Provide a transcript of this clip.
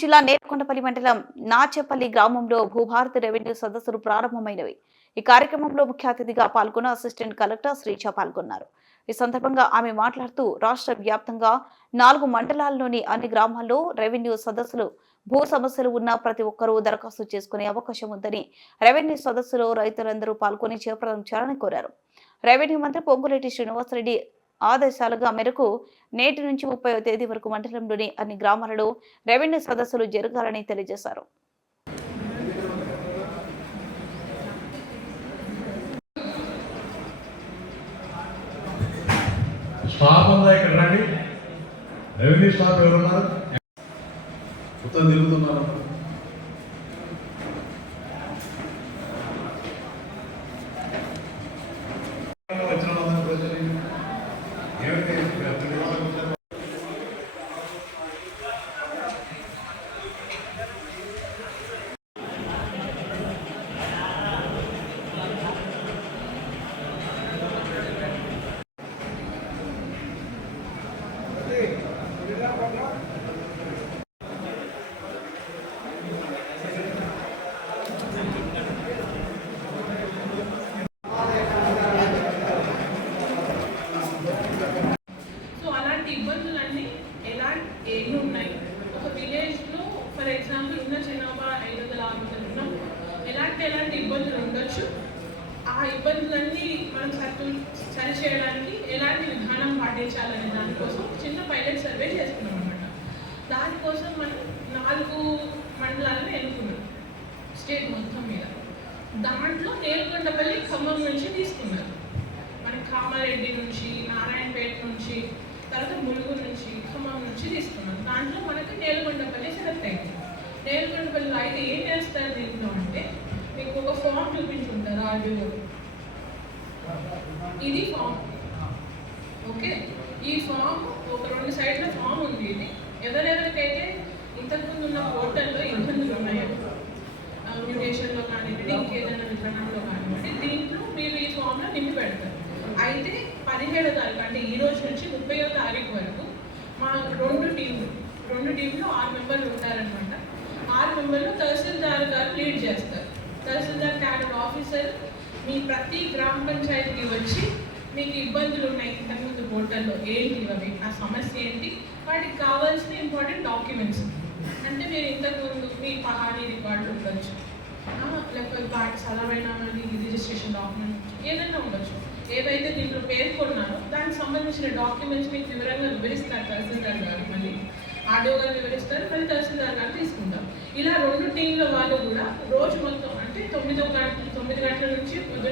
జిల్లా నేర్కొండపల్లి మండలం నాచెపల్లి గ్రామంలో భూభారతి రెవెన్యూ సదస్సులు ప్రారంభమైనవి. ఈ కార్యక్రమంలో ముఖ్య అతిథిగా పాల్గొన్న అసిస్టెంట్ కలెక్టర్ శ్రీజ పాల్గొన్నారు. ఈ సందర్భంగా ఆమె మాట్లాడుతూ రాష్ట్ర వ్యాప్తంగా 4 మండలాల్లోని అన్ని గ్రామాల్లో రెవెన్యూ సదస్సులు భూ సమస్యలు ఉన్న ప్రతి ఒక్కరూ దరఖాస్తు చేసుకునే అవకాశం ఉందని, రెవెన్యూ సదస్సులో రైతులందరూ పాల్గొని చేపట్టడం చేయాలని కోరారు. రెవెన్యూ మంత్రి పొంగులేటి శ్రీనివాసరెడ్డి ఆదేశాల మేరకు నేటి నుంచి 30వ తేదీ వరకు మండలంలోని అన్ని గ్రామాలలో రెవెన్యూ సదస్సులు జరగాలని తెలియజేశారు. స్టాఫ్ ఉందా ఇక్కడ రండి. రెవెన్యూ స్టాఫ్ ఎవరున్నారు? మొత్తం తిరుగుతున్నారు. ఇబ్బందులన్నీ ఎన్ని ఉన్నాయి. ఒక విలేజ్లో ఫర్ ఎగ్జాంపుల్ ఉన్న జనాభా 500-600 ఉన్నాం. ఎలాంటి ఇబ్బందులు ఉండొచ్చు, ఆ ఇబ్బందులన్నీ మనం సరి చేయడానికి ఎలాంటి విధానం పాటించాలనే దానికోసం చిన్న పైలట్ సర్వే చేసుకున్నాం అనమాట. దానికోసం మనం 4 మండలాలను ఎన్నుకున్నాం స్టేట్ మొత్తం మీద. దాంట్లో నేర్కొండపల్లి ఖమ్మం నుంచి తీసుకున్నారు. మనకి కామారెడ్డి నుంచి, నారాయణపేట నుంచి, తర్వాత ములుగు నుంచి, ఖమ్మం నుంచి తీసుకున్నాం. దాంట్లో మనకి నేలకొండపల్లి సెలెక్ట్ అయింది. నేలకొండపల్లిలో అయితే ఏం చేస్తారు దీంట్లో అంటే, మీకు ఒక ఫామ్ చూపించుంటారు ఆర్డీఓ. ఇది ఫామ్, ఓకే. ఈ ఫామ్ ఒక 2 సైడ్ల ఫామ్ ఉంది. ఇది ఎవరెవరికైతే ఇంతకుముందు ఉన్న పోర్టల్లో ఇబ్బందులు ఉన్నాయో, మ్యూటేషన్లో కానివ్వండి, ఇంకేదైనా విధానంలో కానివ్వండి, దీంట్లో మీరు ఈ ఫామ్లో నింపి పెడతారు. అయితే 17వ తారీఖు అంటే ఈ రోజు నుంచి 30వ తారీఖు వరకు మా 2 టీంలు 6 మెంబర్లు ఉంటారనమాట. 6 మెంబర్లు తహసీల్దార్ గారు లీడ్ చేస్తారు. తహసీల్దార్ క్యాడర్ ఆఫీసర్ మీ ప్రతి గ్రామ పంచాయతీకి వచ్చి మీకు ఇబ్బందులు ఉన్నాయి ఇంతకుముందు పోర్టల్లో ఏంటి, అవి ఆ సమస్య ఏంటి, వాటికి కావాల్సిన ఇంపార్టెంట్ డాక్యుమెంట్స్ అంటే మీరు ఇంతకుముందు మీ పహారీ రికార్డులు ఉండొచ్చు, లేకపోతే వాటి సలవైన రిజిస్ట్రేషన్ డాక్యుమెంట్ ఏదైనా ఉండొచ్చు. ఏవైతే దీంట్లో పేర్కొన్నారో దానికి సంబంధించిన డాక్యుమెంట్స్ మీకు వివరంగా వివరిస్తారు తహసీల్దార్ గారు. మళ్ళీ ఆర్డీఓ గారు వివరిస్తారు, మళ్ళీ తహసీల్దార్ గారు తీసుకుంటాం. ఇలా 2 టీంల వాళ్ళు కూడా రోజు మొత్తం అంటే 9 గంటల నుంచి